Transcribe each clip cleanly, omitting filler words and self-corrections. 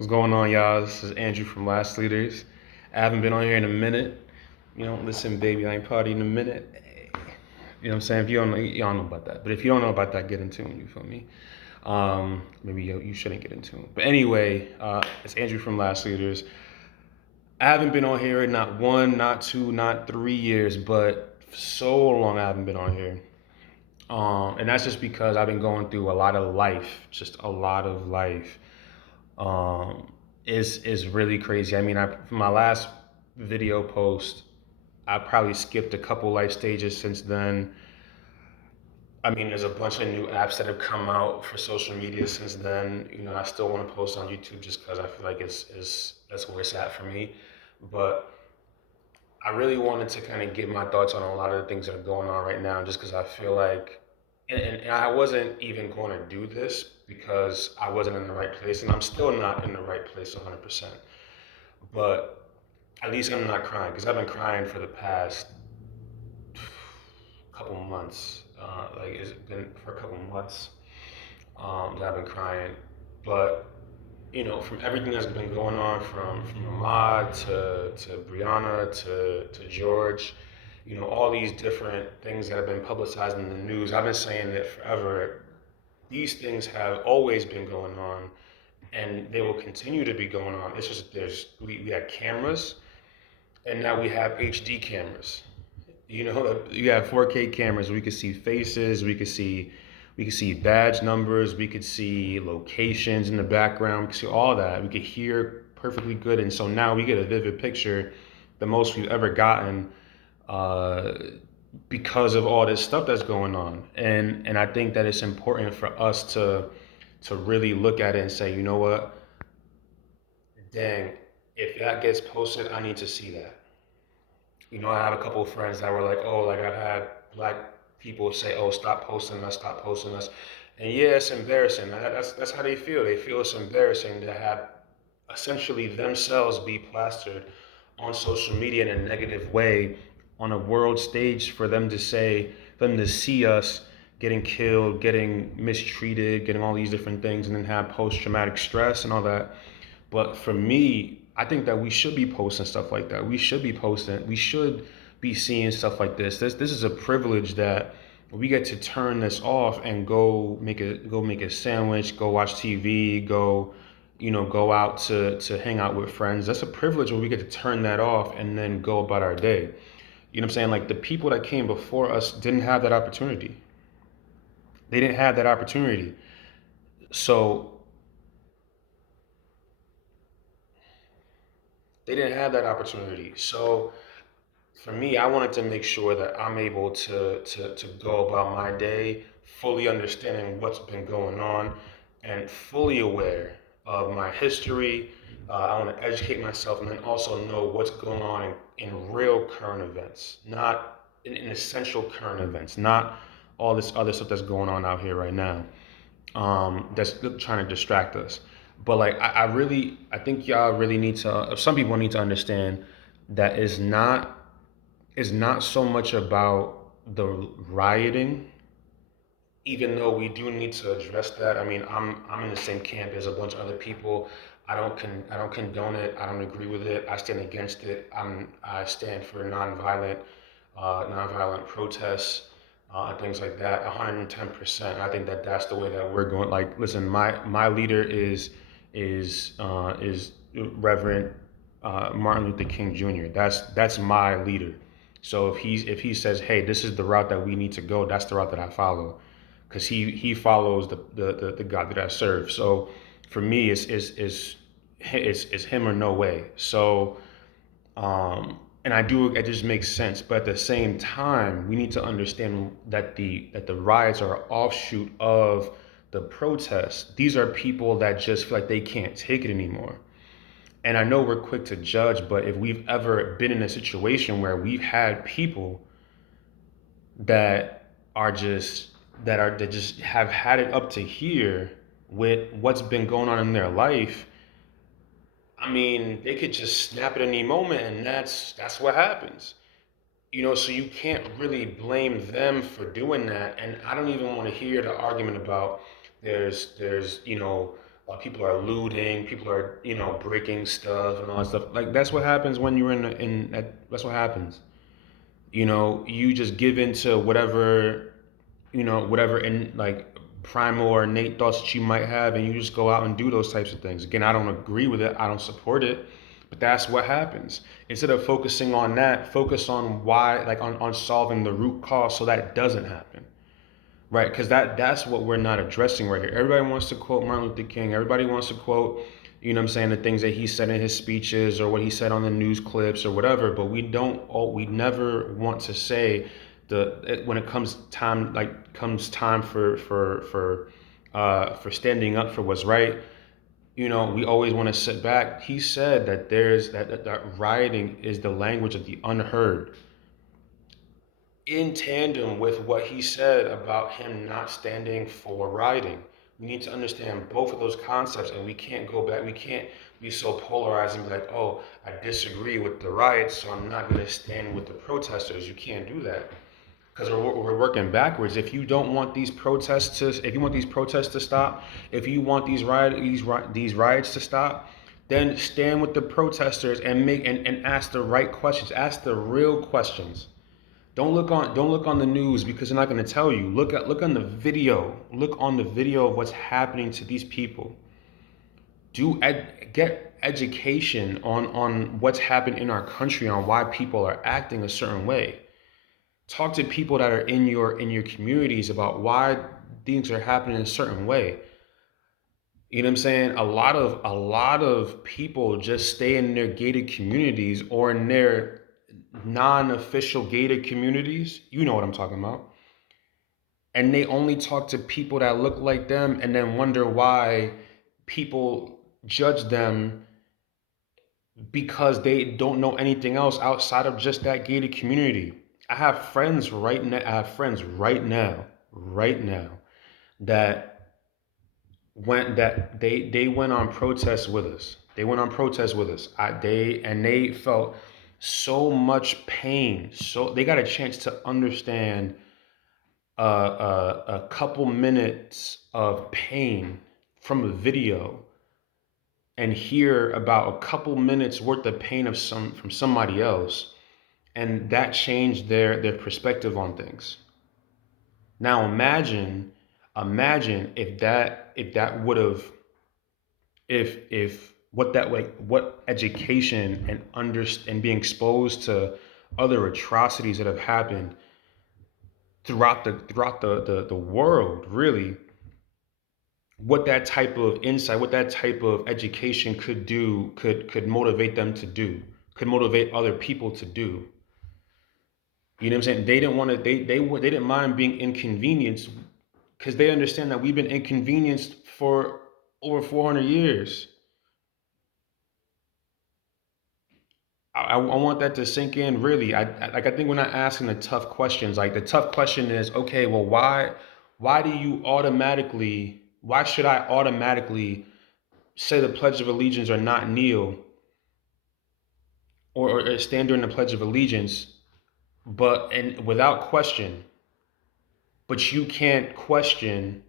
What's going on, y'all? This is Andrew from Last Leaders. I haven't been on here in a minute. Listen, baby, I ain't partying in a minute. Hey. You know what I'm saying? If you don't know, y'all know about that. But if you don't know about that, get in tune. You feel me? Maybe you shouldn't get in tune. But anyway, it's Andrew from Last Leaders. I haven't been on here in not one, not two, not 3 years, but for so long I haven't been on here. And that's just because I've been going through a lot of life, just a lot of life. Is really crazy. I mean, for my last video post, I probably skipped a couple life stages since then. I mean, there's a bunch of new apps that have come out for social media since then. I still want to post on YouTube just because I feel like it's that's where it's at for me. But I really wanted to kind of get my thoughts on a lot of the things that are going on right now, just because I feel like, and I wasn't even going to do this because I wasn't in the right place, and I'm still not in the right place 100%. But at least I'm not crying because I've been crying for the past couple months. Like it's been for a couple months that I've been crying. But from everything that's been going on, from Ahmad to Brianna to George, all these different things that have been publicized in the news. I've been saying it forever. These things have always been going on, and they will continue to be going on. It's just we had cameras, and now we have HD cameras. You have 4K cameras. We could see faces. We could see badge numbers. We could see locations in the background. We could see all that. We could hear perfectly good. And so now we get a vivid picture, the most we've ever gotten, uh, because of all this stuff that's going on. And I think that it's important for us to really look at it and say, you know what, dang, if that gets posted, I need to see that. I have a couple of friends that were like, oh, like I've had black people say, oh, stop posting us. And yeah, it's embarrassing. That's how they feel. They feel it's embarrassing to have essentially themselves be plastered on social media in a negative way on a world stage for them to see us getting killed, getting mistreated, getting all these different things, and then have post traumatic stress and all that. But for me, I think that we should be posting stuff like that. We should be seeing stuff like this. This is a privilege that we get to turn this off and go make a sandwich, go watch TV, go out to hang out with friends. That's a privilege where we get to turn that off and then go about our day. You know what I'm saying? Like the people that came before us didn't have that opportunity. They didn't have that opportunity. So they didn't have that opportunity. So for me, I wanted to make sure that I'm able to go about my day fully understanding what's been going on and fully aware of my history. I want to educate myself and then also know what's going on in real current events, not in essential current events, not all this other stuff that's going on out here right now, that's trying to distract us. But like I think y'all really need to. Some people need to understand that is not so much about the rioting, even though we do need to address that. I mean, I'm in the same camp as a bunch of other people. I don't condone it. I don't agree with it. I stand against it. I stand for nonviolent protests, and things like that. 110%. I think that that's the way that we're going. Like, listen, my leader is Reverend Martin Luther King Jr. That's my leader. So if he says, hey, this is the route that we need to go, that's the route that I follow, because he follows the God that I serve. So for me, it's him or no way. So and I do, it just makes sense. But at the same time, we need to understand that the riots are an offshoot of the protests. These are people that just feel like they can't take it anymore. And I know we're quick to judge, but if we've ever been in a situation where we've had people that that just have had it up to here with what's been going on in their life, I mean, they could just snap at any moment, and that's what happens. So you can't really blame them for doing that. And I don't even want to hear the argument about there's People are looting, people are, breaking stuff and all that stuff. Like that's what happens when you're that's what happens. You just give into whatever, whatever in like primal or innate thoughts that you might have, and you just go out and do those types of things. Again, I don't agree with it, I don't support it, but that's what happens. Instead of focusing on that, focus on why, like on solving the root cause so that it doesn't happen. Right, because that's what we're not addressing right here. Everybody wants to quote Martin Luther King. Everybody wants to quote, what I'm saying, the things that he said in his speeches or what he said on the news clips or whatever. But we never want to say when it comes time for standing up for what's right. We always want to sit back. He said that that rioting is the language of the unheard, in tandem with what he said about him not standing for rioting. We need to understand both of those concepts, and we can't go back. We can't be so polarized and be like, oh, I disagree with the riots, so I'm not going to stand with the protesters. You can't do that because we're working backwards. If you don't want these protests if you want these protests to stop, if you want these riots to stop, then stand with the protesters and and ask the right questions. Ask the real questions. Don't look on the news because they're not going to tell you. Look on the video. Look on the video of what's happening to these people. Get education on what's happened in our country, on why people are acting a certain way. Talk to people that are in your communities about why things are happening a certain way. You know what I'm saying? A lot of people just stay in their gated communities or in their non-official gated communities. You know what I'm talking about. And they only talk to people that look like them and then wonder why people judge them because they don't know anything else outside of just that gated community. I have friends right now that they went on protests with us. They went on protests with us. They felt so much pain. So they got a chance to understand a couple minutes of pain from a video and hear about a couple minutes worth of pain from somebody else, and that changed their perspective on things. Now imagine if that would have if what that like what education and being exposed to other atrocities that have happened throughout the world, really, what that type of insight, what that type of education could do, could motivate them to do, could motivate other people to do. You know what I'm saying? They didn't want to. They didn't mind being inconvenienced because they understand that we've been inconvenienced for over 400 years. I want that to sink in. Really, I think we're not asking the tough questions. Like the tough question is, okay, well, why do you automatically? Why should I automatically say the Pledge of Allegiance or not kneel or stand during the Pledge of Allegiance, but and without question, but you can't question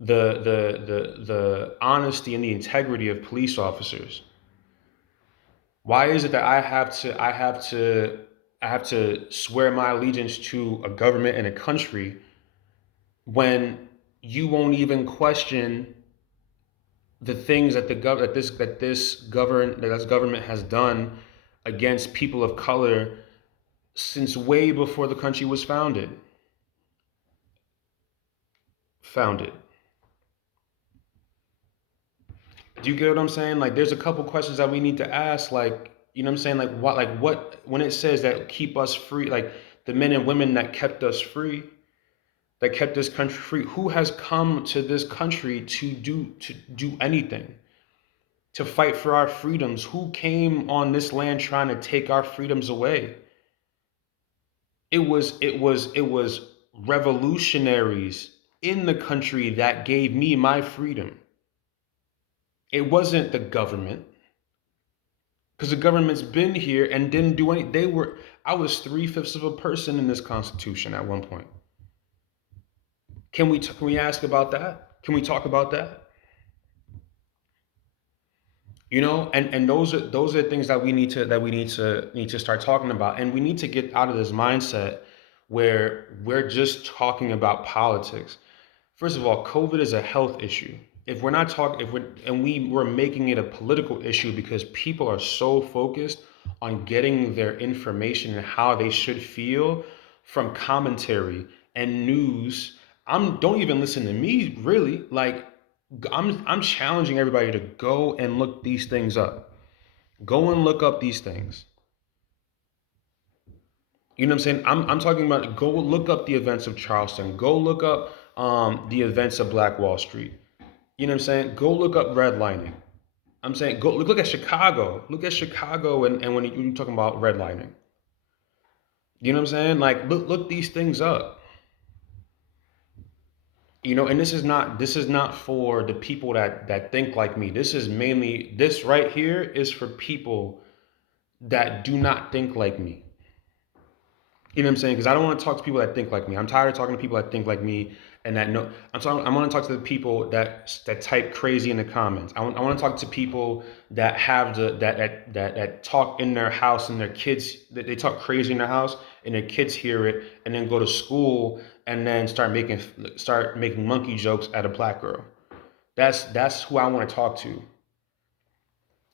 the honesty and the integrity of police officers? Why is it that I have to swear my allegiance to a government and a country when you won't even question the things that this government has done against people of color since way before the country was founded. Do you get what I'm saying? Like there's a couple questions that we need to ask, like, you know what I'm saying? Like what when it says that keep us free, like the men and women that kept us free, that kept this country free, who has come to this country to do anything, to fight for our freedoms? Who came on this land trying to take our freedoms away? It was revolutionaries in the country that gave me my freedom. It wasn't the government, because the government's been here and didn't do any. I was 3/5 of a person in this Constitution at one point. Can we ask about that? Can we talk about that? And those are things that we need to start talking about, and we need to get out of this mindset where we're just talking about politics. First of all, COVID is a health issue. If we're not talking, if we're and we we're making it a political issue because people are so focused on getting their information and how they should feel from commentary and news. Don't even listen to me really. Like I'm challenging everybody to go and look these things up. Go and look up these things. You know what I'm saying? I'm talking about go look up the events of Charleston. Go look up the events of Black Wall Street. You know what I'm saying? Go look up redlining. I'm saying go look at Chicago. Look at Chicago and when you're talking about redlining. You know what I'm saying? Like look these things up. And this is not for the people that think like me. This right here is for people that do not think like me. You know what I'm saying? Because I don't want to talk to people that think like me. I'm tired of talking to people that think like me and that know. I want to talk to the people that type crazy in the comments. I want to talk to people that have that talk in their house and their kids. That they talk crazy in their house and their kids hear it and then go to school and then start making monkey jokes at a black girl. That's who I want to talk to. You know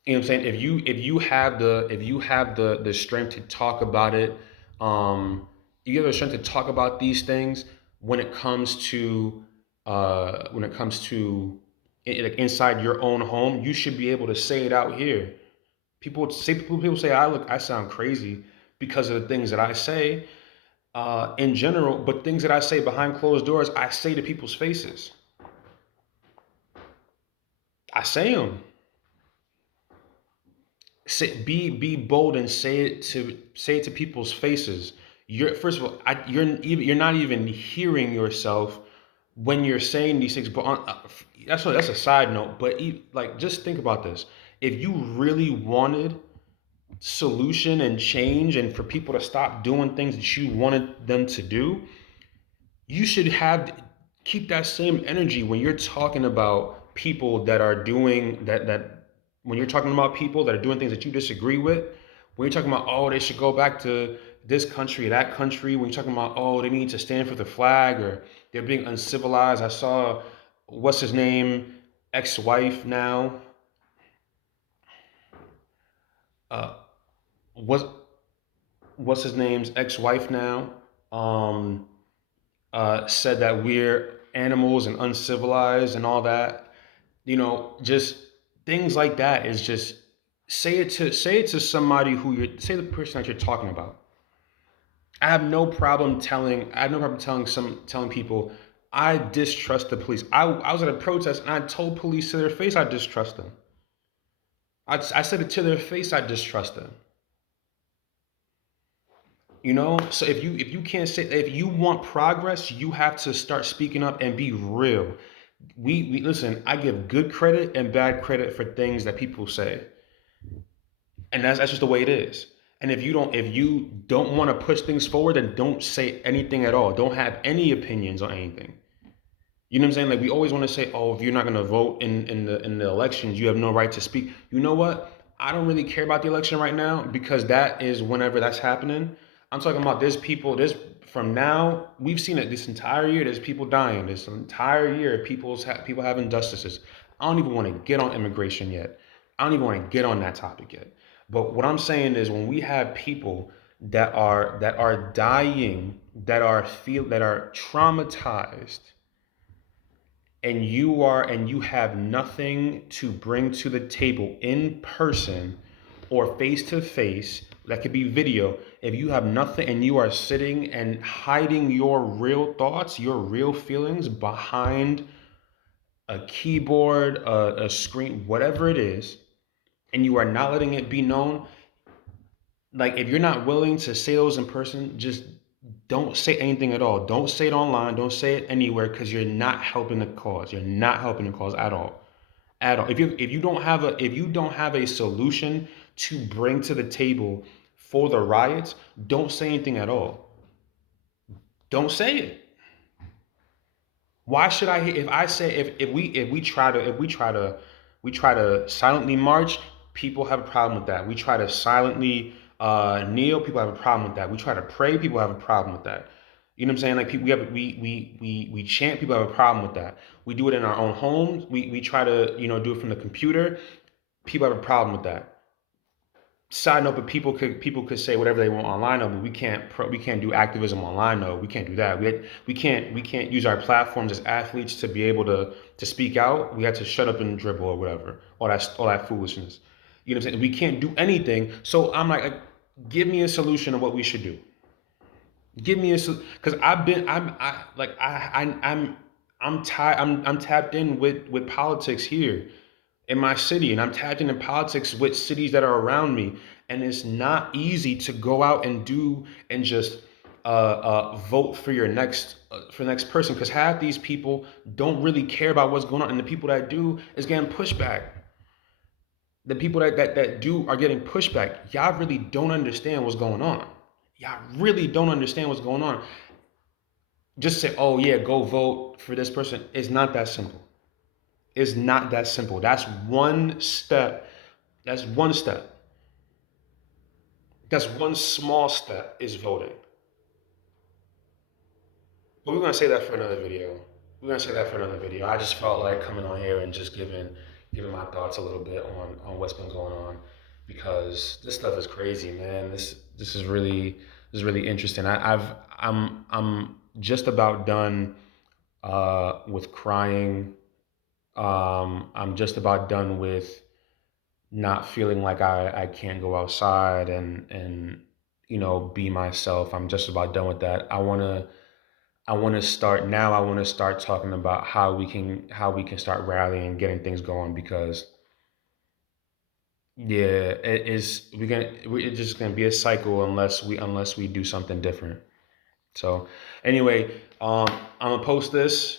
what I'm saying? If you have the strength to talk about it, you have the strength to talk about these things when it comes to like inside your own home, you should be able to say it out here. People say I sound crazy because of the things that I say in general, but things that I say behind closed doors, I say to people's faces. I say them. Be bold and say it to people's faces. You're first of all, you're not even hearing yourself when you're saying these things. But that's a side note. But like, just think about this. If you really wanted solution and change, and for people to stop doing things that you wanted them to do, you should have keep that same energy when you're talking about people that are doing that when you're talking about people that are doing things that you disagree with. When you're talking about, oh, they should go back to this country or that country, when you're talking about, oh, they need to stand for the flag, or they're being uncivilized. I saw, what's his name, ex-wife now, uh what what's his name's ex-wife now, um said that we're animals and uncivilized and all that. Just things like that is just say it to somebody who you're say the person that you're talking about. I have no problem telling people I distrust the police. I was at a protest and I told police to their face I distrust them. I said it to their face I distrust them. So if you can't say, if you want progress, you have to start speaking up and be real. We listen, I give good credit and bad credit for things that people say, and that's just the way it is. And if you don't want to push things forward, then don't say anything at all. Don't have any opinions on anything. You know what I'm saying? Like, we always want to say, oh, if you're not going to vote in the elections, you have no right to speak. You know what? I don't really care about the election right now, because that is whenever that's happening. I'm talking about there's people. There's From now, we've seen it this entire year. There's people dying. This entire year, people having injustices. I don't even want to get on immigration yet. I don't even want to get on that topic yet. But what I'm saying is, when we have people that are dying, that are traumatized, and you have nothing to bring to the table in person or face to face, that could be video. If you have nothing and you are sitting and hiding your real thoughts, your real feelings behind a keyboard, a screen, whatever it is, and you are not letting it be known, like, if you're not willing to say those in person, just don't say anything at all. Don't say it online. Don't say it anywhere, because you're not helping the cause. You're not helping the cause at all. At all. If you don't have a solution to bring to the table for the riots, don't say anything at all. Don't say it. Why should I hear if I say if we try to We try to silently march. People have a problem with that. We try to silently kneel. People have a problem with that. We try to pray. People have a problem with that. You know what I'm saying? Like people, we chant. People have a problem with that. We do it in our own homes. We try to do it from the computer. People have a problem with that. Side note, but people could say whatever they want online. Though, but we can't do activism online. Though we can't do that. We can't use our platforms as athletes to be able to speak out. We have to shut up and dribble or whatever. All that foolishness. You know what I'm saying? We can't do anything. So I'm like, give me a solution of what we should do. Give me a because I'm tied. I'm tapped in with politics here in my city, and I'm tapped in politics with cities that are around me, and it's not easy to go out and do and just vote for your next person, because half these people don't really care about what's going on, and the people that do is getting pushback. The people that do are getting pushback. Y'all really don't understand what's going on. Y'all really don't understand what's going on. Just say, oh yeah, go vote for this person. It's not that simple. It's not that simple. That's one step. That's one step. That's one small step is voting. But we're gonna say that for another video. We're gonna say that for another video. I just felt like coming on here and just giving my thoughts a little bit on what's been going on, because this stuff is crazy, man. This is really interesting. I'm just about done with crying. I'm just about done with not feeling like I can't go outside and be myself. I'm just about done with that. I want to start now. I want to start talking about how we can start rallying and getting things going, because yeah, it's just gonna be a cycle unless we do something different. So anyway, I'm gonna post this.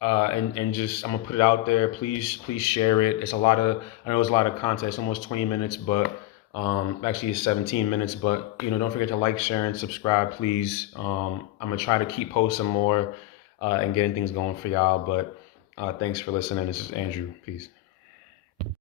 And just I'm gonna put it out there. Please share it. I know it's a lot of content. It's almost 20 minutes, but actually it's 17 minutes. But don't forget to like, share, and subscribe, please. I'm gonna try to keep posting more and getting things going for y'all. But thanks for listening. This is Andrew. Peace.